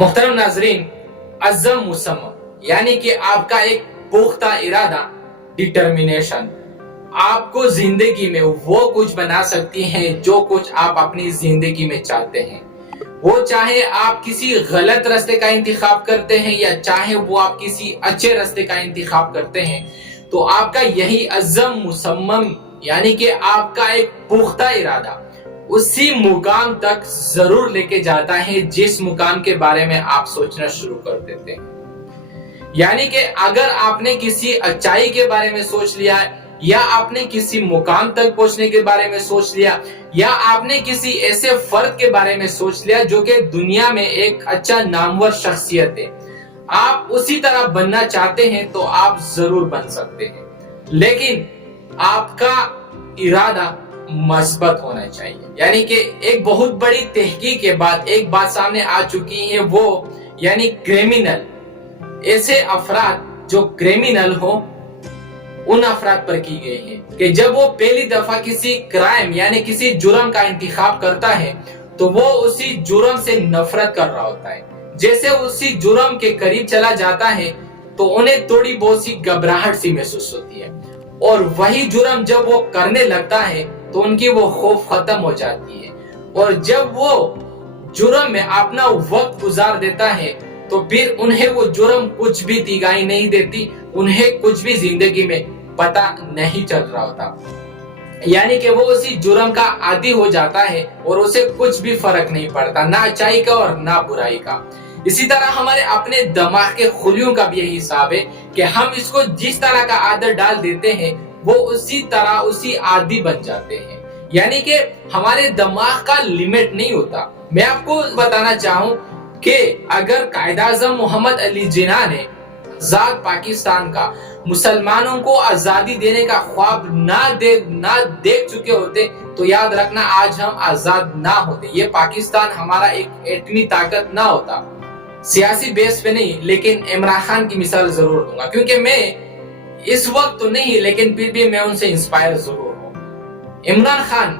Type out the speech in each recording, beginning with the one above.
मुहतरम नाजरीन, अज़्ज़म मुसम्मा यानी कि आपका एक पुख्ता इरादा, डिटर्मिनेशन आपको जिंदगी में वो कुछ बना सकती है जो कुछ आप अपनी जिंदगी में चाहते हैं। वो चाहे आप किसी गलत रास्ते का इंतखाब करते हैं या चाहे वो आप किसी अच्छे रास्ते का इंतखाब करते हैं, तो आपका यही अज़्ज़म मुसम्मम यानी कि आपका एक पुख्ता इरादा उसी मुकाम तक जरूर लेके जाता है जिस मुकाम के बारे में आप सोचना शुरू कर देते हैं। यानी कि अगर आपने किसी अच्छाई के बारे में सोच लिया या आपने किसी मुकाम तक पहुंचने के बारे में सोच लिया या आपने किसी ऐसे फर्द के बारे में सोच लिया जो कि दुनिया में एक अच्छा नामवर शख्सियत है, आप उसी तरह बनना चाहते हैं तो आप जरूर बन सकते हैं, लेकिन आपका इरादा मस्बत होना चाहिए। यानी कि एक बहुत बड़ी तहकीक के बाद एक बात सामने आ चुकी है, वो यानी क्रिमिनल, ऐसे अफराद जो क्रिमिनल हो उन अफराद पर की गई है कि जब वो पहली दफा किसी क्राइम यानी किसी जुर्म का इंतखाब करता है तो वो उसी जुर्म से नफरत कर रहा होता है। जैसे उसी जुर्म के करीब चला जाता है तो उन्हें थोड़ी बहुत सी घबराहट सी महसूस होती है, और वही जुर्म जब वो करने लगता है तो उनकी वो खौफ खत्म हो जाती है, और जब वो जुर्म में अपना वक्त गुजार देता है तो फिर उन्हें वो जुर्म कुछ भी तिगाई नहीं देती, उन्हें कुछ भी जिंदगी में पता नहीं चल रहा होता। यानी कि वो उसी जुर्म का आदी हो जाता है और उसे कुछ भी फर्क नहीं पड़ता, ना अच्छाई का और ना बुराई का। इसी तरह हमारे अपने दिमाग के खुलियों का भी यही हिसाब है कि हम इसको जिस तरह का आदत डाल देते हैं वो उसी तरह उसी आदी बन जाते हैं। यानी कि हमारे दिमाग का लिमिट नहीं होता। मैं आपको बताना चाहूं कि अगर कायद-ए-आज़म मोहम्मद अली जिन्ना ने आजाद पाकिस्तान का मुसलमानों को आजादी देने का ख्वाब ना देख चुके होते तो याद रखना आज हम आजाद ना होते, ये पाकिस्तान हमारा एक एटमी ताकत ना होता। सियासी बेस पे नहीं, लेकिन इमरान खान की मिसाल जरूर दूंगा, क्योंकि मैं इस वक्त तो नहीं लेकिन फिर भी मैं उनसे इंस्पायर जरूर हूँ। इमरान खान,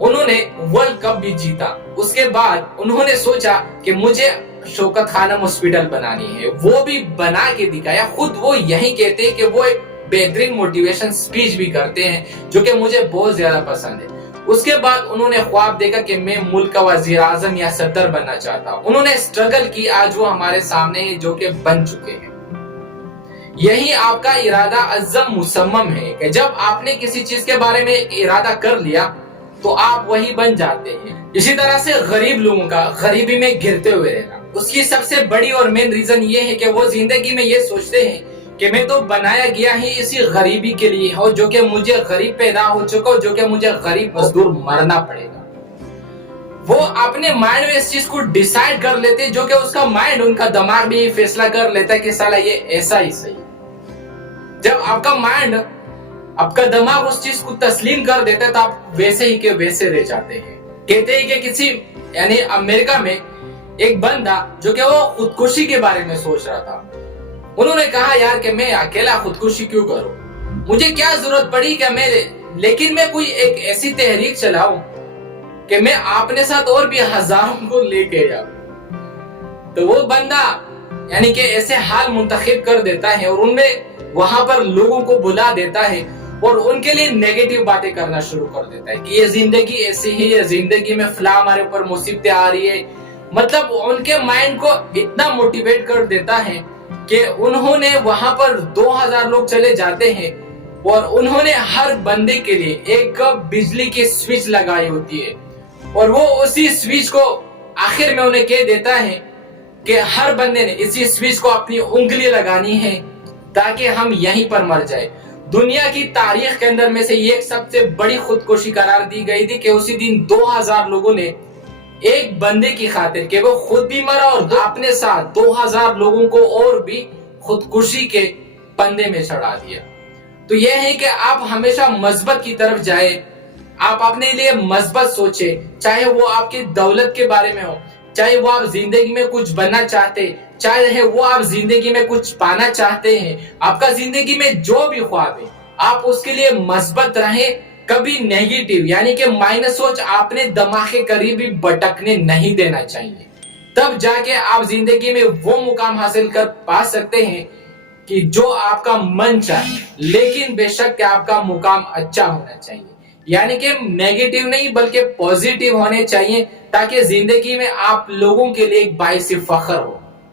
उन्होंने वर्ल्ड कप भी जीता, उसके बाद उन्होंने सोचा कि मुझे शौकत खानम हॉस्पिटल बनानी है, वो भी बना के दिखाया। खुद वो यही कहते हैं कि वो एक बेहतरीन मोटिवेशन स्पीच भी करते हैं जो कि मुझे बहुत ज्यादा पसंद है। उसके बाद उन्होंने ख्वाब देखा कि मैं मुल्क का वजीर आजम या सदर बनना चाहता हूँ। उन्होंने स्ट्रगल की, आज वो हमारे सामने है जो कि बन चुके हैं। यही आपका इरादा अज़्ज़म मुसम्मम है कि जब आपने किसी चीज के बारे में इरादा कर लिया तो आप वही बन जाते हैं। इसी तरह से गरीब लोगों का गरीबी में गिरते हुए रहना, उसकी सबसे बड़ी और मेन रीजन ये है कि वो जिंदगी में ये सोचते हैं कि मैं तो बनाया गया ही इसी गरीबी के लिए हो, जो कि मुझे गरीब पैदा हो चुका हो, जो कि मुझे गरीब मजदूर मरना पड़ेगा। वो अपने माइंड में इस चीज को डिसाइड कर लेते हैं, जो कि उसका माइंड, उनका दिमाग भी फैसला कर लेता है कि साला ये ऐसा ही सही। जब आपका माइंड, आपका दिमाग उस चीज को तस्लीम कर देता है तो आप वैसे ही के वैसे रह जाते हैं। कहते हैं कि किसी यानी अमेरिका में एक बंदा जो कि वो खुदकुशी के बारे में सोच रहा था, उन्होंने कहा यार कि मैं अकेला खुदकुशी क्यों करूं, मुझे क्या जरूरत पड़ी कि लेकिन मैं कोई एक ऐसी तहरीक चलाऊं कि मैं अपने साथ और भी हजारों को लेके जाऊं। तो वो बंदा यानी कि ऐसे हाल मुंतखब कर देता है और उनमें वहां पर लोगों को बुला देता है और उनके लिए नेगेटिव बातें करना शुरू कर देता है कि ये जिंदगी ऐसी ही है, जिंदगी में फला हमारे ऊपर मुसीबतें आ रही है। मतलब उनके माइंड को इतना मोटिवेट कर देता है कि उन्होंने वहां पर 2000 लोग चले जाते हैं और उन्होंने हर बंदे के लिए एक बिजली की स्विच लगाई होती है, और वो उसी स्विच को आखिर में उन्हें कह देता है कि हर बंदे ने इसी स्विच को अपनी उंगली लगानी है ताकि हम यहीं पर मर जाए। दुनिया की तारीख के अंदर में से ये एक सबसे बड़ी खुदकुशी करार दी गई थी कि उसी दिन 2000 लोगों ने एक बंदे की खातिर कि वो खुद भी मरा और अपने साथ 2000 लोगों को और भी खुदकुशी के पंदे में चढ़ा दिया। तो यह है कि आप हमेशा मस्बत की तरफ जाए, आप अपने लिए मस्बत सोचे, चाहे वो आपकी दौलत के बारे में हो, चाहे वो आप जिंदगी में कुछ बनना चाहते, चाहे वो आप जिंदगी में कुछ पाना चाहते हैं, आपका जिंदगी में जो भी ख्वाब है आप उसके लिए मस्बत रहें। कभी नेगेटिव यानी कि माइनस सोच आपने दिमाग के करीब भी भटकने नहीं देना चाहिए। تب جا کے آپ زندگی میں وہ مقام حاصل کر پا سکتے ہیں کہ جو آپ کا من چاہے، لیکن بے شک کہ آپ کا مقام اچھا ہونا چاہیے، یعنی کہ نیگیٹو نہیں بلکہ پوزیٹو ہونے چاہیے، تاکہ زندگی میں آپ لوگوں کے لیے ایک باعث فخر ہو۔